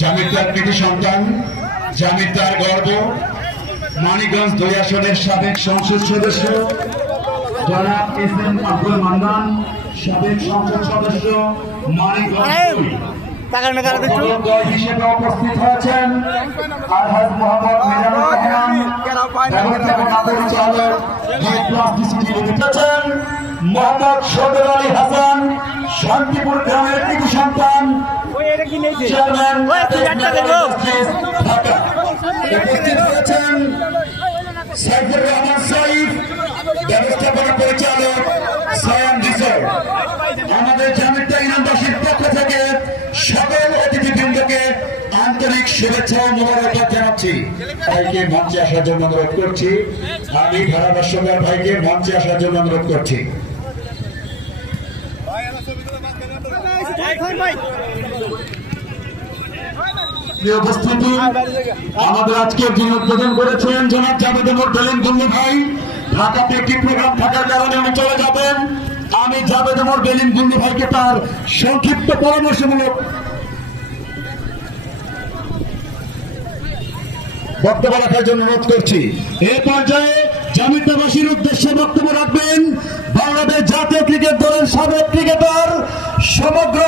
জামির তার কৃতি সন্তান, জামির তার গর্ব, মানিকগঞ্জ 2 আসনের সাবেক সংসদ সদস্য জনাব এস এম আব্দুল মান্নান, সাবেক সংসদ সদস্য মানিকগঞ্জ হিসেবে উপস্থিত হয়েছেন আলহাজ মোহাম্মদ মিজানুর রহমান, ব্যবস্থাপনা পরিচালক মোহাম্মদ সদর আলী হাসান, শান্তিপুর গ্রামের কৃতি সন্তান, চেয়ারম্যান ঢাকা। উপস্থিত হয়েছেন সাইফুর রহমান সাইফ, ব্যবস্থাপনা পরিচালক সায়াম রিসোর্ট। আমাদের জামিরটা ইনামবাসীর পক্ষ থেকে সকল অতিথিবৃন্দকে আন্তরিক শুভেচ্ছা ও মোবারকবাদ জানাচ্ছি। ভাইকে মঞ্চে আসার জন্য অনুরোধ করছি। আমি ধারাভাষ্যকার ভাইকে মঞ্চে আসার জন্য অনুরোধ করছি। উপস্থিতি আমাদের আজকে যিনি উদ্বোধন করেছেন জনাব জাভেদ ওমর বেলিম গুল্লি ভাই, ঢাকাতে একটি প্রোগ্রাম থাকার কারণে আমি চলে যাবেন। আমি জাভেদ ওমর বেলিম গুল্লি ভাইকে তার সংক্ষিপ্ত পরামর্শমূলক বক্তব্য রাখার জন্য অনুরোধ করছি। এ পর্যায়ে জামিরটাবাসীর উদ্দেশ্যে বক্তব্য রাখবেন বাংলাদেশ জাতীয় ক্রিকেট দলের সাবেক ক্রিকেটার, সমগ্র